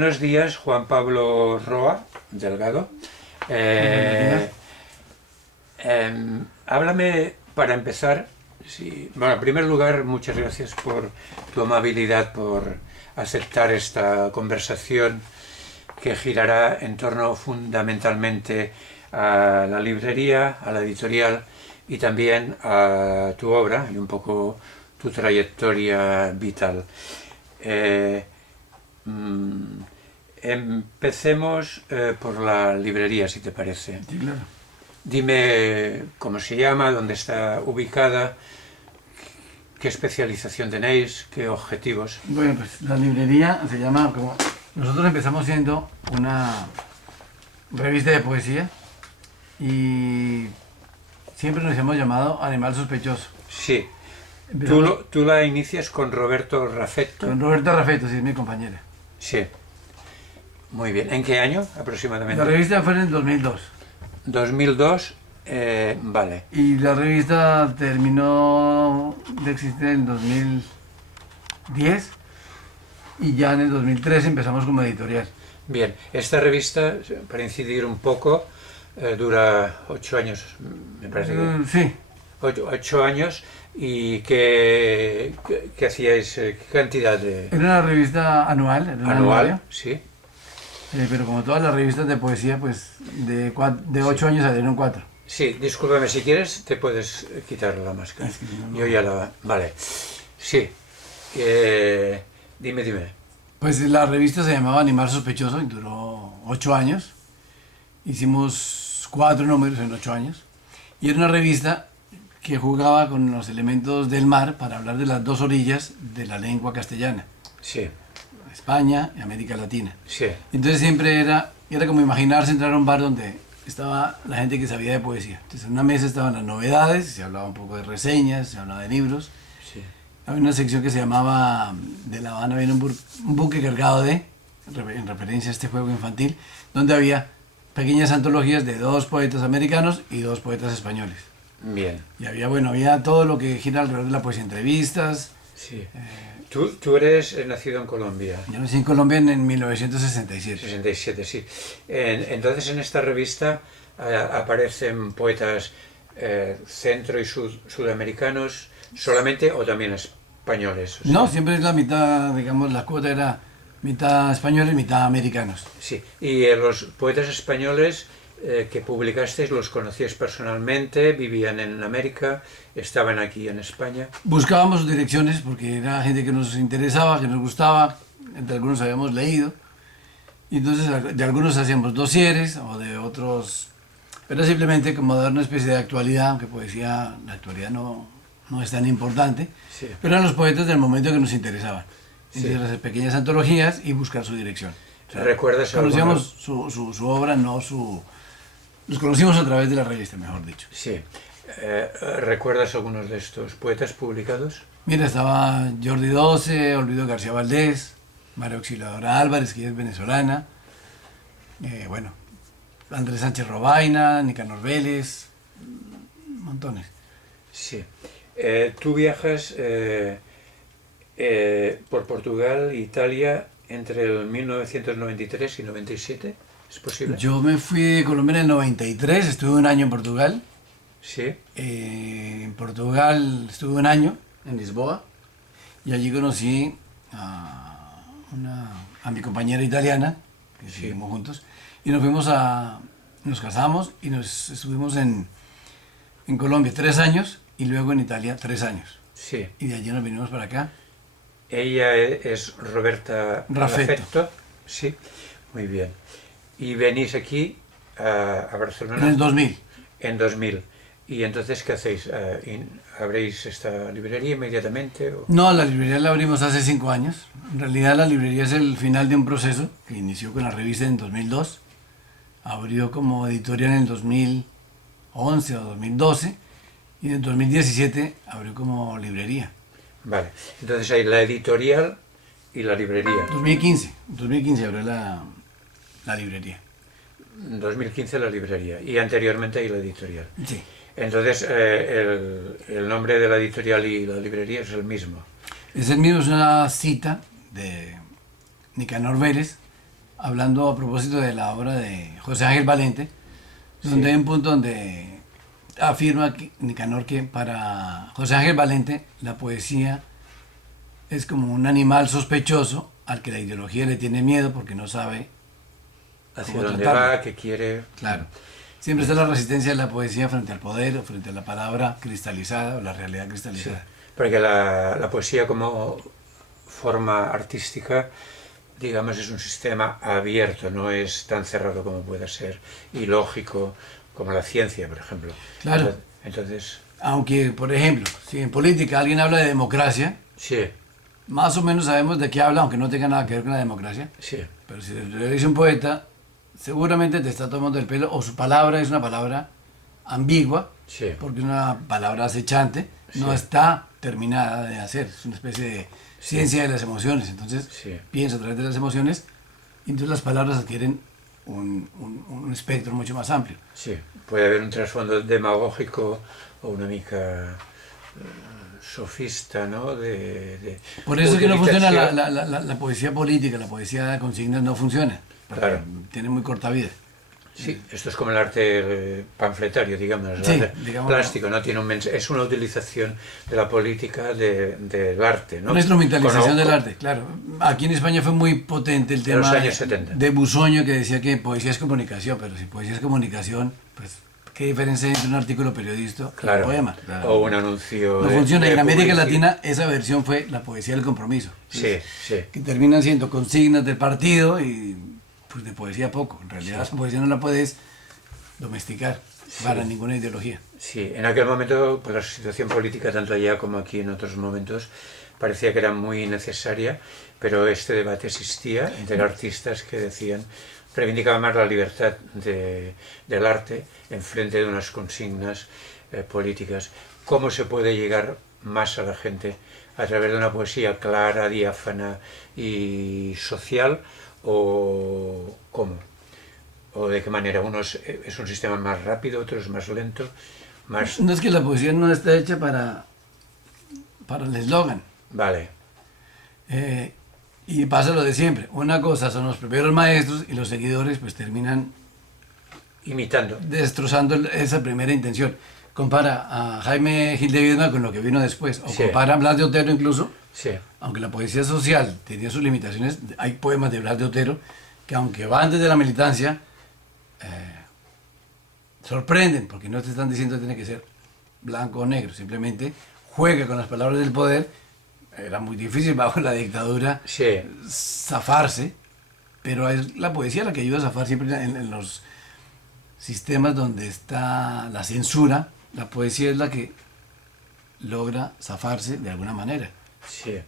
Buenos días, Juan Pablo Roa, Delgado. Háblame para empezar. Sí. Bueno, en primer lugar, muchas gracias por tu amabilidad, por aceptar esta conversación que girará en torno fundamentalmente a la librería, a la editorial y también a tu obra y un poco tu trayectoria vital. Empecemos por la librería, si te parece. Sí, claro. Dime cómo se llama, dónde está ubicada, qué especialización tenéis, qué objetivos. Bueno, pues la librería se llama como... Nosotros empezamos siendo una revista de poesía y siempre nos hemos llamado Animal Sospechoso. Sí. Empezamos Tú la inicias con Roberto Raffetto. con Roberta Raffetto, sí, es mi compañera. Sí. Muy bien. ¿En qué año aproximadamente? La revista fue en el 2002 2002. Vale. y la revista terminó de existir en el 2010 y ya en el 2013 empezamos como editorial. Bien. Esta revista, para incidir un poco, dura 8 años, me parece que... Sí, 8 años. ¿Y qué hacíais? ¿Qué cantidad de...? era una revista anual, era un Anual, anuario. sí. Pero como todas las revistas de poesía, pues de 8 años salieron 4. Sí, discúlpame, si quieres te puedes quitar la máscara. Es que no. Yo ya la... Vale. Sí. Dime. Pues la revista se llamaba Animal Sospechoso y duró 8 años. Hicimos 4 números en 8 años. Y era una revista que jugaba con los elementos del mar para hablar de las dos orillas de la lengua castellana. Sí, España y América Latina. sí, Entonces siempre era como imaginarse entrar a un bar donde estaba la gente que sabía de poesía. Entonces en una mesa estaban las novedades, se hablaba un poco de reseñas, se hablaba de libros. sí. Había una sección que se llamaba De La Habana viene un buque cargado de, en referencia a este juego infantil, donde había pequeñas antologías de 2 poetas americanos y 2 poetas españoles. Bien, Y había todo lo que gira alrededor de la poesía, entrevistas. sí. Tú eres nacido en Colombia. Yo nací en Colombia en 1967. 67, sí. Entonces en esta revista aparecen poetas centro y sudamericanos solamente o también españoles. O sea, No, siempre es la mitad, digamos, la cuota era mitad españoles y mitad americanos. sí. Y los poetas españoles que publicasteis, ¿los conocíais personalmente? ¿Vivían en América? ¿Estaban aquí en España? Buscábamos sus direcciones porque era gente que nos interesaba, que nos gustaba, entre algunos habíamos leído. Y entonces de algunos hacíamos dosieres o de otros... Pero simplemente como dar una especie de actualidad, aunque poesía, la actualidad no es tan importante. Sí. Pero eran los poetas del momento que nos interesaban. Entonces Sí. hacer pequeñas antologías y buscar su dirección. O sea, ¿Recuerdas conocíamos su obra, no su... Los conocimos a través de la revista, mejor dicho. Sí. ¿Recuerdas algunos de estos poetas publicados? Mira, estaba Jordi Doce, Olvido García Valdés, María Auxiliadora Álvarez, que es venezolana, bueno, Andrés Sánchez Robaina, Nicanor Vélez, montones. Sí. Tú viajas por Portugal e Italia entre el 1993 y 97, ¿es posible? Yo me fui de Colombia en el 93, estuve un año en Portugal. Sí, En Portugal estuve un año, en Lisboa, y allí conocí a mi compañera italiana, que Sí. seguimos juntos, y nos casamos y nos estuvimos en Colombia 3 años y luego en Italia 3 años. sí. Y de allí nos vinimos para acá. Ella es Roberta Raffetto. Sí, muy bien. Y venís aquí a Barcelona En el 2000. en 2000. ¿Y entonces qué hacéis? ¿Abréis esta librería inmediatamente? ¿O? No, la librería la abrimos hace 5 años. En realidad la librería es el final de un proceso que inició con la revista en 2002. Abrió como editorial en el 2011 o 2012 y en el 2017 abrió como librería. Vale, entonces hay la editorial y la librería. 2015 abrió la librería. 2015 la librería y anteriormente hay la editorial. Sí. Entonces el nombre de la editorial y la librería es el mismo. Es el mismo, es una cita de Nicanor Vélez, hablando a propósito de la obra de José Ángel Valente, donde Sí. hay un punto donde afirma Nicanor que para José Ángel Valente la poesía es como un animal sospechoso al que la ideología le tiene miedo porque no sabe Hacia cómo dónde tratarlo. va, qué quiere. Claro. Siempre está la resistencia de la poesía frente al poder o frente a la palabra cristalizada o la realidad Sí. cristalizada. Porque la poesía como forma artística, digamos, es un sistema abierto, no es tan cerrado como pueda ser, y lógico como la ciencia, por ejemplo. Claro. Entonces, Aunque, por ejemplo, si en política alguien habla de democracia, sí, más o menos sabemos de qué habla, aunque no tenga nada que ver con la democracia. sí, Pero si le dice un poeta, seguramente te está tomando el pelo, o su palabra es una palabra ambigua, sí, porque es una palabra acechante, no Sí. está terminada de hacer, es una especie de ciencia de las emociones. Entonces, Sí. piensa a través de las emociones, y entonces las palabras adquieren un espectro mucho más amplio. sí. Puede haber un trasfondo demagógico o una mica sofista, ¿no? Por eso es que no funciona utilización. la poesía política, la poesía de consignas no funciona, porque Claro. tiene muy corta vida. Sí, esto es como el arte panfletario, digamos, el Sí, arte digamos, plástico, ¿no? Tiene es una utilización de la política del arte, ¿no? una instrumentalización Con- del con- arte, claro. Aquí en España fue muy potente el En los tema años 70. de Busoño, que decía que poesía es comunicación, pero si poesía es comunicación, pues ¿qué diferencia hay entre un artículo periodístico y Claro. un poema? Claro. O un anuncio No funciona. Y en América publicidad. Latina esa versión fue la poesía del compromiso. Sí, sí. Que terminan siendo consignas del partido y pues de poesía poco. En realidad Sí. la poesía no la puedes domesticar para ninguna ideología. Sí, en aquel momento, pues la situación política, tanto allá como aquí en otros momentos, parecía que era muy necesaria, pero este debate existía entre artistas que decían, reivindicaban más la libertad del arte en frente de unas consignas políticas. ¿Cómo se puede llegar más a la gente a través de una poesía clara, diáfana y social? ¿O cómo? ¿O de qué manera? Uno es un sistema más rápido, otro es más lento, más... No es que la poesía no está hecha para el eslogan. Vale, Y pasa lo de siempre. Una cosa son los primeros maestros y los seguidores pues terminan imitando. destrozando esa primera intención. Compara a Jaime Gil de Viedma con lo que vino después. O Sí. compara a Blas de Otero incluso. Sí, Aunque la poesía social tenía sus limitaciones, hay poemas de Blas de Otero que aunque va antes de la militancia, sorprenden, porque no te están diciendo que tiene que ser blanco o negro, simplemente juega con las palabras del poder. Era muy difícil bajo la dictadura sí, zafarse, pero es la poesía la que ayuda a zafar siempre en los sistemas donde está la censura. La poesía es la que logra zafarse de alguna manera. sí.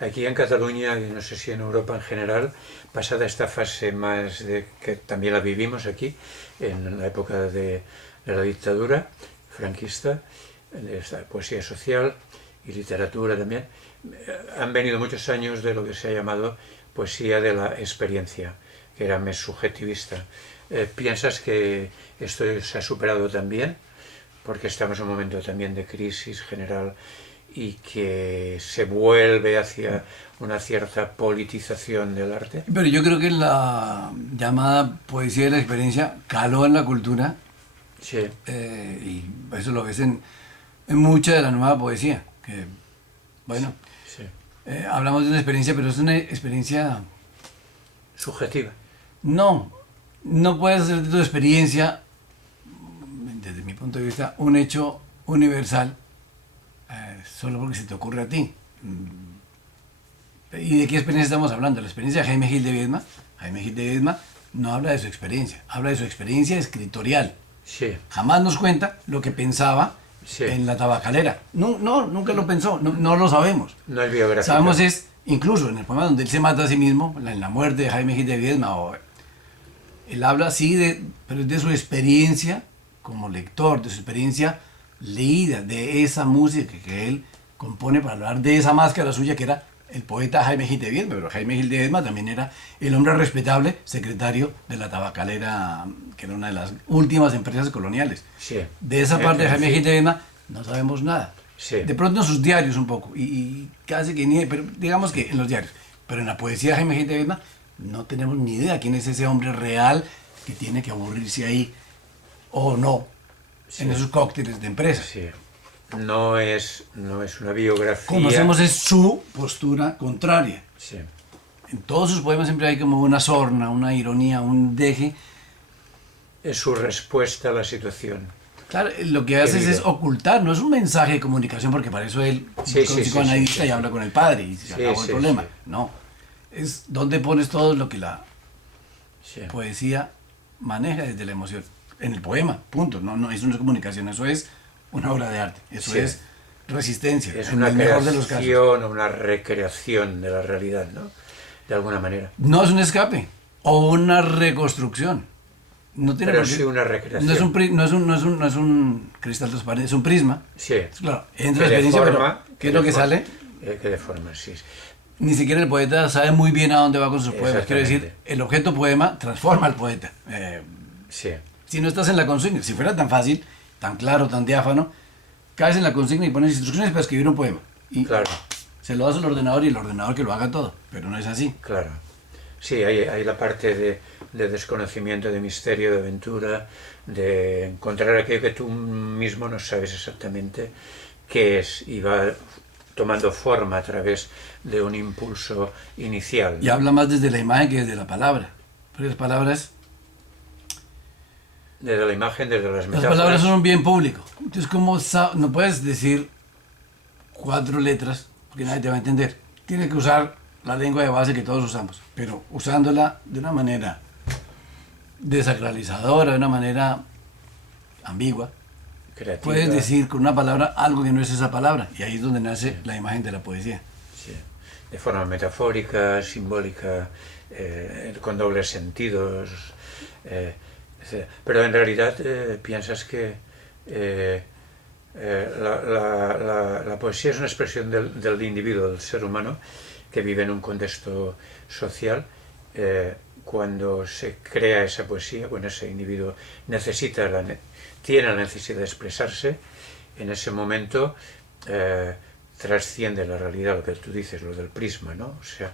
Aquí en Cataluña, y no sé si en Europa en general, pasada esta fase más de que también la vivimos aquí, en la época de la dictadura franquista, de esta poesía social y literatura también, han venido muchos años de lo que se ha llamado poesía de la experiencia, que era más subjetivista. ¿Piensas que esto se ha superado también? Porque estamos en un momento también de crisis general y que se vuelve hacia una cierta politización del arte. Pero yo creo que la llamada poesía de la experiencia caló en la cultura, Sí, y eso lo ves en mucha de la nueva poesía. Que, bueno, sí. hablamos de una experiencia, pero es una experiencia. Subjetiva. No, no puedes hacer de tu experiencia, desde mi punto de vista, un hecho universal solo porque se te ocurre a ti. ¿Y de qué experiencia estamos hablando? La experiencia de Jaime Gil de Viedma. Jaime Gil de Viedma no habla de su experiencia, habla de su experiencia escritorial. Sí, Jamás nos cuenta lo que pensaba Sí. en la tabacalera. No, no, nunca lo pensó, no, no lo sabemos. no es biográfica. Sabemos es, incluso en el poema donde él se mata a sí mismo, en la muerte de Jaime Gil de Viedma, él habla sí, pero es de su experiencia como lector, de su experiencia leída, de esa música que él compone para hablar de esa máscara suya que era el poeta Jaime Gil de Viedma. Pero Jaime Gil de Viedma también era el hombre respetable, secretario de la tabacalera, que era una de las últimas empresas coloniales. Sí. De esa parte de Jaime sí. Gil de Viedma no sabemos nada. Sí. De pronto en sus diarios un poco, y casi que ni, pero digamos que en los diarios. Pero en la poesía de Jaime Gil de Viedma no tenemos ni idea quién es ese hombre real que tiene que aburrirse ahí o no, Sí. en esos cócteles de empresa. Sí. No es una biografía. Conocemos es su postura contraria. Sí. En todos sus poemas siempre hay como una sorna, una ironía, un deje. Es su respuesta a la situación. Claro, lo que haces vive. es ocultar, no es un mensaje de comunicación, porque para eso él Sí, busca un sí, sí, psicoanalista sí, sí. y habla con el padre y se Sí, acabó el sí, problema. sí. No, es donde pones todo lo que la Sí. poesía maneja desde la emoción. En el poema, punto. No, eso no es comunicación, eso es una obra de arte, eso Sí. es resistencia, Es en una el mejor de los casos. creación o una recreación de la realidad, ¿no? De alguna manera. No es un escape o una reconstrucción. No tiene Pero por qué- sí una recreación. no es un cristal transparente, es un prisma. Sí. Claro, entra Que la experiencia, deforma, pero ¿qué es lo que deforma- sale? Que deforma, sí. Ni siquiera el poeta sabe muy bien a dónde va con sus poemas. Quiero decir, Exactamente. el objeto poema transforma al poeta. Sí. Si no estás en la consigna, si fuera tan fácil, tan claro, tan diáfano, caes en la consigna y pones instrucciones para escribir un poema. Y Claro, se lo das al ordenador y el ordenador que lo haga todo. Pero no es así. claro. Sí, hay la parte de desconocimiento, de misterio, de aventura, de encontrar aquello que tú mismo no sabes exactamente qué es y va tomando forma a través de un impulso inicial, ¿no? Y habla más desde la imagen que desde la palabra. Porque las palabras Desde la imagen, desde las Las metáforas. palabras son un bien público. Entonces, no puedes decir 4 letras porque nadie te va a entender? Tienes que usar la lengua de base que todos usamos, pero usándola de una manera desacralizadora, de una manera ambigua. Creativa. Puedes decir con una palabra algo que no es esa palabra, y ahí es donde nace la imagen de la poesía. Sí, de forma metafórica, simbólica, con dobles sentidos. Pero en realidad piensas que la poesía es una expresión del individuo, del ser humano, que vive en un contexto social. Cuando se crea esa poesía, cuando ese individuo tiene la necesidad de expresarse, en ese momento trasciende la realidad, lo que tú dices, lo del prisma, ¿no? O sea,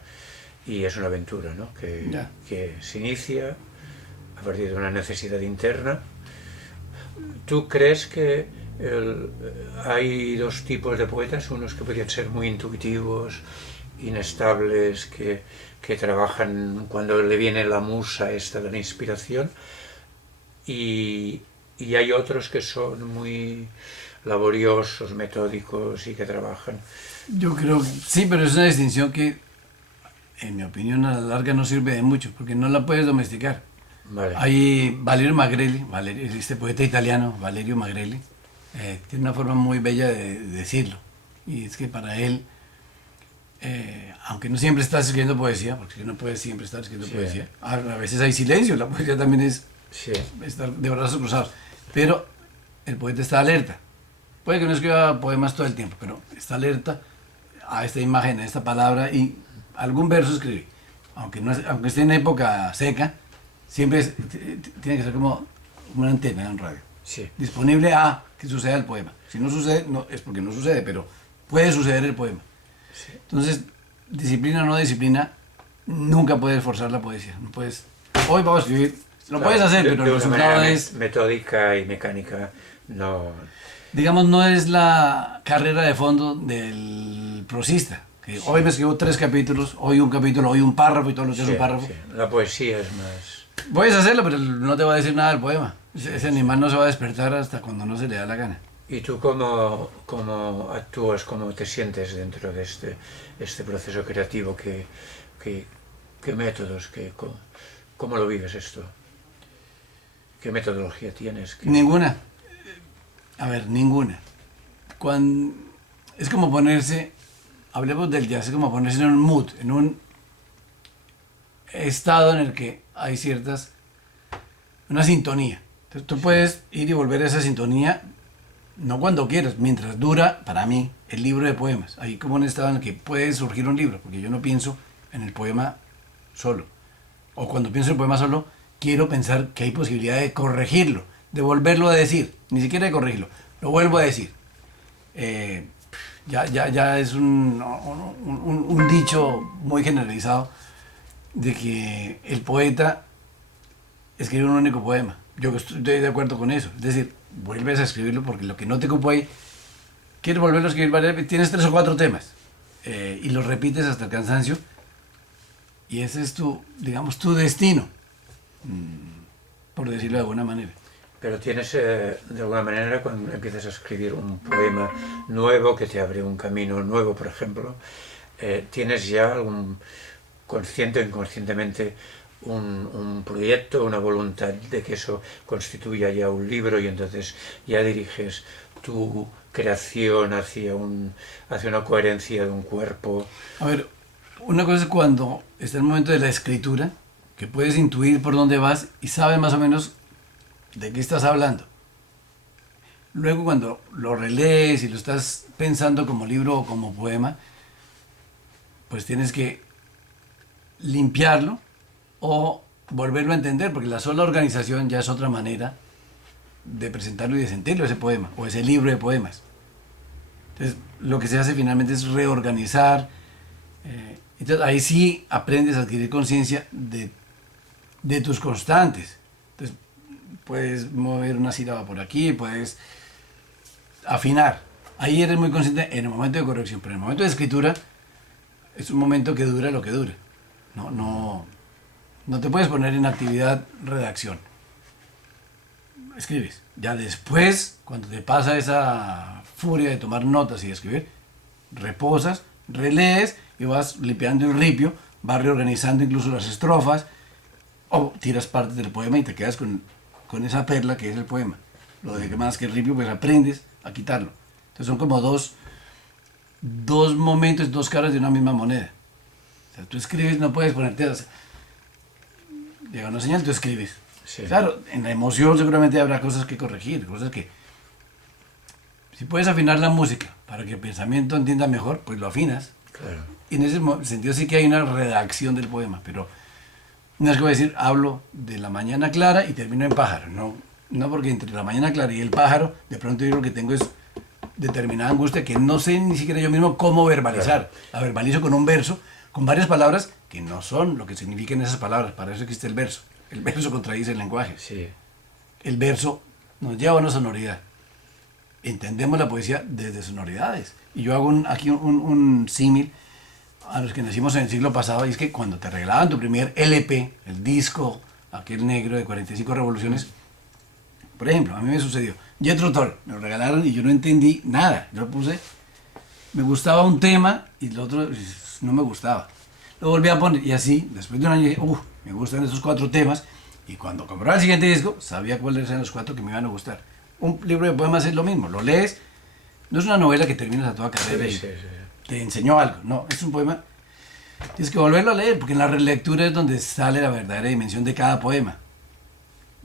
y es una aventura, ¿no? Que se inicia a partir de una necesidad interna. ¿Tú crees que hay dos tipos de poetas? Unos que podrían ser muy intuitivos, inestables, que trabajan cuando le viene la musa esta de la inspiración, y hay otros que son muy laboriosos, metódicos y que trabajan. Yo creo que sí, pero es una distinción que, en mi opinión, a la larga no sirve de mucho, porque no la puedes domesticar. Vale. Hay Valerio Magrelli, este poeta italiano, Valerio Magrelli, tiene una forma muy bella de decirlo. Y es que para él, aunque no siempre estás escribiendo poesía, porque no puedes siempre estar escribiendo poesía, a veces hay silencio, la poesía también es estar de brazos cruzados, pero el poeta está alerta. Puede que no escriba poemas todo el tiempo, pero está alerta a esta imagen, a esta palabra, y algún verso escribe. Aunque esté en época seca, siempre tiene que ser como una antena en un radio. Sí. Disponible a que suceda el poema. Si no sucede, no, es porque no sucede, pero puede suceder el poema. Sí. Entonces, disciplina o no disciplina, nunca puedes forzar la poesía. No puedes, hoy vamos a escribir, lo puedes hacer, pero el resultado es... metódica y mecánica, no... Digamos, no es la carrera de fondo del prosista. Que hoy me escribo 3 capítulos, hoy un capítulo, hoy un párrafo y todo lo que es un párrafo. Sí. La poesía es más... Puedes hacerlo, pero no te va a decir nada del poema. Ese animal no se va a despertar hasta cuando no se le da la gana. ¿Y tú cómo actúas, cómo te sientes dentro de este proceso creativo? ¿Qué métodos, cómo lo vives esto? ¿Qué metodología tienes? Ninguna. A ver, ninguna. Es como ponerse, hablemos del jazz, es como ponerse en un mood, en un estado en el que hay una sintonía. Entonces tú puedes ir y volver a esa sintonía, no cuando quieras, mientras dura, para mí, el libro de poemas. Hay como un estado en el que puede surgir un libro, porque yo no pienso en el poema solo. O cuando pienso en el poema solo, quiero pensar que hay posibilidad de corregirlo, de volverlo a decir, ni siquiera de corregirlo, lo vuelvo a decir. Ya es un dicho muy generalizado, de que el poeta escribe un único poema. Yo estoy de acuerdo con eso. Es decir, vuelves a escribirlo porque lo que no te cupo ahí, quieres volverlo a escribir varias veces, tienes 3 o 4 temas y los repites hasta el cansancio y ese es tu, digamos, tu destino, por decirlo de alguna manera. Pero tienes, de alguna manera, cuando empiezas a escribir un poema nuevo que te abre un camino nuevo, por ejemplo, tienes ya algún, consciente o inconscientemente, un proyecto, una voluntad de que eso constituya ya un libro y entonces ya diriges tu creación hacia una coherencia de un cuerpo. A ver, una cosa es cuando está el momento de la escritura, que puedes intuir por dónde vas y sabes más o menos de qué estás hablando. Luego cuando lo relees y lo estás pensando como libro o como poema, pues tienes que limpiarlo o volverlo a entender, porque la sola organización ya es otra manera de presentarlo y de sentirlo, ese poema o ese libro de poemas. Entonces, lo que se hace finalmente es reorganizar. Entonces, ahí sí aprendes a adquirir conciencia de tus constantes. Entonces, puedes mover una sílaba por aquí, puedes afinar. Ahí eres muy consciente en el momento de corrección, pero en el momento de escritura es un momento que dura lo que dura. No te puedes poner en actividad redacción. Escribes. Ya después, cuando te pasa esa furia de tomar notas y de escribir, reposas, relees y vas limpiando el ripio, vas reorganizando incluso las estrofas o tiras partes del poema y te quedas con esa perla que es el poema. Lo de que más que el ripio, pues aprendes a quitarlo. Entonces son como dos momentos, 2 caras de una misma moneda. O sea, tú escribes, no puedes ponerte... Llega una señal, tú escribes. Sí. Claro, en la emoción seguramente habrá cosas que corregir, cosas que... Si puedes afinar la música para que el pensamiento entienda mejor, pues lo afinas. Claro. Y en ese sentido sí que hay una redacción del poema, pero no es que voy a decir, hablo de la mañana clara y termino en pájaro. No porque entre la mañana clara y el pájaro, de pronto yo lo que tengo es determinada angustia que no sé ni siquiera yo mismo cómo verbalizar. Claro. La verbalizo con un verso, con varias palabras que no son lo que significan esas palabras. Para eso existe el verso. El verso contradice el lenguaje. Sí. El verso nos lleva a una sonoridad. Entendemos la poesía desde sonoridades. Y yo hago aquí un símil a los que nacimos en el siglo pasado, y es que cuando te regalaban tu primer LP, el disco, aquel negro de 45 revoluciones, por ejemplo, a mí me sucedió, Jethro Tull, me lo regalaron y yo no entendí nada. Yo lo puse, me gustaba un tema y el otro no me gustaba. Lo volví a poner y así, después de un año dije, me gustan estos 4 temas, y cuando compraba el siguiente disco, sabía cuáles eran los 4 que me iban a gustar. Un libro de poemas es lo mismo, lo lees, no es una novela que terminas a toda carrera y te enseñó algo, no, es un poema, tienes que volverlo a leer, porque en la relectura es donde sale la verdadera dimensión de cada poema.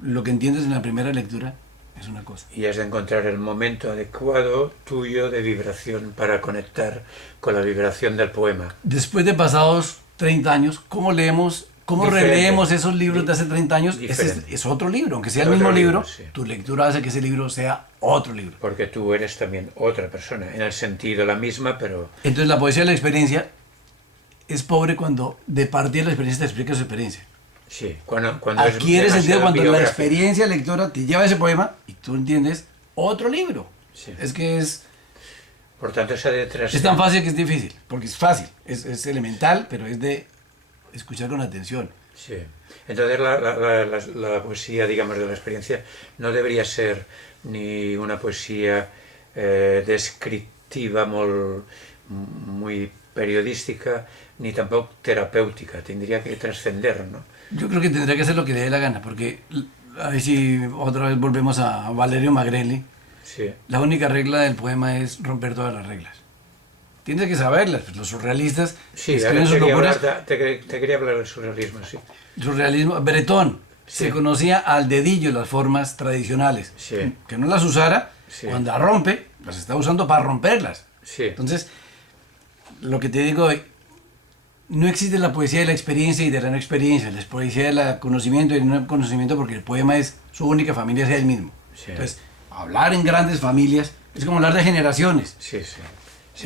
Lo que entiendes en la primera lectura es una cosa. Y has de encontrar el momento adecuado tuyo de vibración para conectar con la vibración del poema. Después de pasados 30 años, ¿cómo leemos? ¿Cómo releemos esos libros de hace 30 años? Es otro libro, aunque sea el mismo libro, sí. Tu lectura hace que ese libro sea otro libro. Porque tú eres también otra persona, en el sentido la misma, pero... Entonces la poesía de la experiencia es pobre cuando de partida de la experiencia te explica su experiencia. Sí, cuando adquiere sentido cuando la experiencia lectora te lleva a ese poema y tú entiendes otro libro. Sí. Es que es... Por tanto, esa detrás... Es tan fácil que es difícil, porque es fácil, es elemental, pero es de... escuchar con atención. Sí. Entonces la poesía, digamos, de la experiencia no debería ser ni una poesía descriptiva muy periodística, ni tampoco terapéutica. Tendría que trascender, ¿no? Yo creo que tendría que hacer lo que le dé la gana, porque a ver si otra vez volvemos a Valerio Magrelli. Sí. La única regla del poema es romper todas las reglas. Tienes que saberlas, pues los surrealistas escriben sus locuras. Te quería hablar del surrealismo, sí. El surrealismo, Bretón, sí. Se conocía al dedillo las formas tradicionales. Sí. Que no las usara, sí. Cuando las rompe, las está usando para romperlas. Sí. Entonces, lo que te digo hoy, no existe la poesía de la experiencia y de la no experiencia, la poesía del conocimiento y del no conocimiento, porque el poema es su única familia, sea el mismo. Sí. Entonces, hablar en grandes familias es como hablar de generaciones. Sí, sí.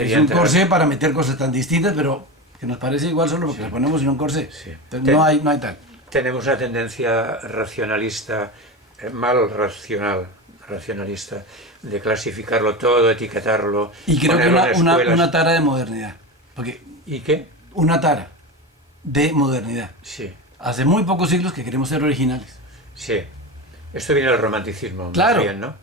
Es un corsé para meter cosas tan distintas, pero que nos parece igual solo porque Sí. le ponemos en un corsé. Sí. Entonces, no hay tal. Tenemos una tendencia racionalista, racionalista, de clasificarlo todo, etiquetarlo, Y creo que ponerlo en escuelas. una tara de modernidad. Porque ¿Y qué? una tara de modernidad. Sí, Hace muy pocos siglos que queremos ser originales. sí. Esto viene del romanticismo, Claro, más bien, ¿no?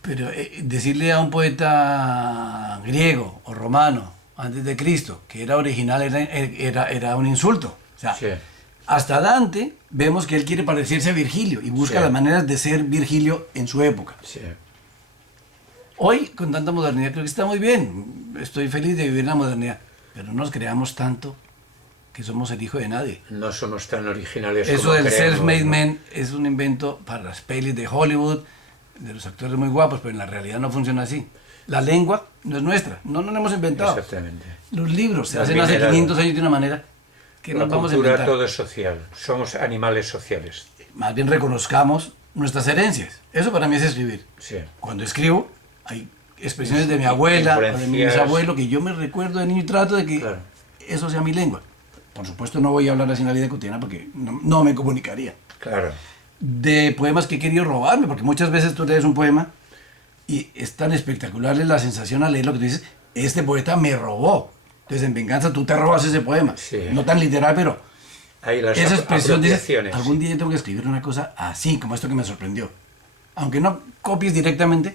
pero decirle a un poeta griego o romano antes de Cristo que era original era un insulto. O sea, Sí, hasta Dante vemos que él quiere parecerse a Virgilio y busca Sí. las maneras de ser Virgilio en su época. sí, Hoy, con tanta modernidad, creo que está muy bien. Estoy feliz de vivir en la modernidad. Pero no nos creamos tanto que somos el hijo de nadie. no somos tan originales Eso como del creemos, self-made ¿no? man es un invento para las pelis de Hollywood, de los actores muy guapos, pero en la realidad no funciona así. La lengua no es nuestra, no nos la hemos inventado. Exactamente. Los libros se Más hacen bien hace era- 500 años de una manera que La nos vamos a cultura inventar. todo es social, somos animales sociales. Más bien reconozcamos nuestras herencias. Eso para mí es escribir. Sí, Cuando escribo, hay expresiones de mi abuela o de mi Influencias. bisabuelo que yo me recuerdo de niño y trato de que Claro. eso sea mi lengua. Por supuesto no voy a hablar así en la vida cotidiana porque no me comunicaría. claro. De poemas que he querido robarme, porque muchas veces tú lees un poema y es tan espectacular la sensación al leerlo que tú dices, este poeta me robó. Entonces en venganza tú te robas ese poema. Sí. No tan literal, pero Hay las esa expresión dices, apropiaciones. algún día yo tengo que escribir una cosa así, como esto que me sorprendió. Aunque no copies directamente,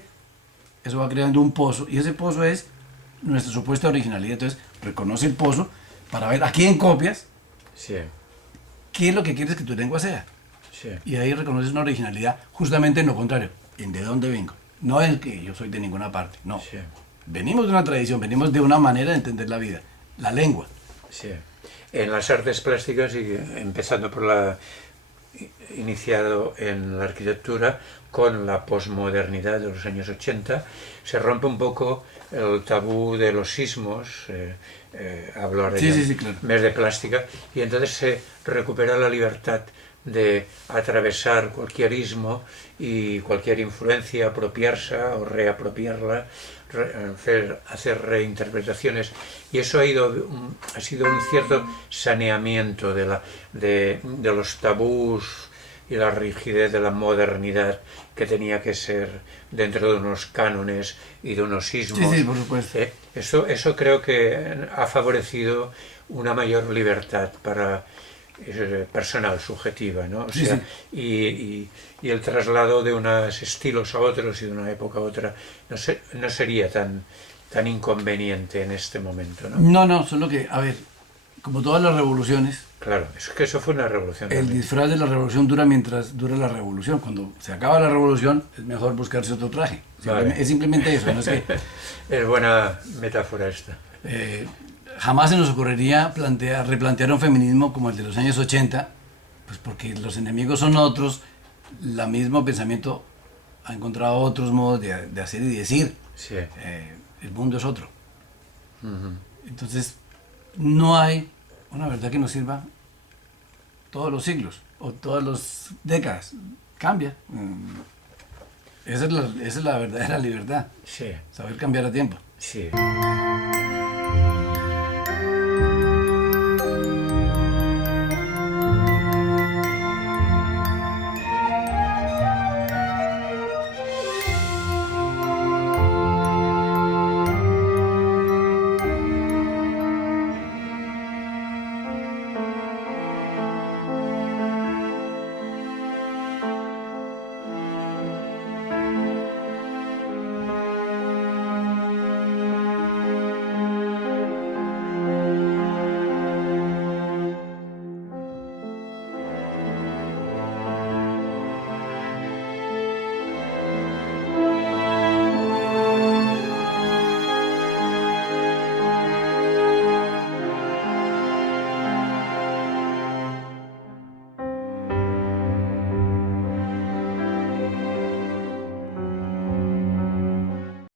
eso va creando un pozo, y ese pozo es nuestra supuesta originalidad. Entonces reconoce el pozo para ver a quién copias, Sí, qué es lo que quieres que tu lengua sea. sí, Y ahí reconoces una originalidad justamente en lo contrario, en de dónde vengo. No es que yo soy de ninguna parte, no. sí, Venimos de una tradición, venimos de una manera de entender la vida, la lengua. sí. En las artes plásticas, y empezando por la iniciado en la arquitectura, con la posmodernidad de los años 80, se rompe un poco el tabú de los sismos, hablo ahora Sí, ya sí, sí, claro. mes de plástica, y entonces se recupera la libertad de atravesar cualquier ismo y cualquier influencia, apropiarse o reapropiarla, hacer reinterpretaciones, y eso ha sido un cierto saneamiento de los tabús y la rigidez de la modernidad que tenía que ser dentro de unos cánones y de unos ismos. Sí, sí, por supuesto. Eso creo que ha favorecido una mayor libertad para personal, subjetiva, ¿no? O Sí, sea, sí. y el traslado de unos estilos a otros y de una época a otra no sería tan inconveniente en este momento, ¿no? No, solo que, a ver, como todas las revoluciones, Claro, es que eso fue una revolución. el también. disfraz de la revolución dura mientras dura la revolución. Cuando se acaba la revolución, es mejor buscarse otro traje. Vale. Es simplemente eso, no es que... Es buena metáfora esta. Jamás se nos ocurriría replantear un feminismo como el de los años 80, pues porque los enemigos son otros, el mismo pensamiento ha encontrado otros modos de hacer y decir. Sí. El mundo es otro. Ujú. Entonces, no hay una verdad que nos sirva todos los siglos o todas las décadas. Cambia. Esa es la verdadera libertad, Sí, saber cambiar a tiempo. sí.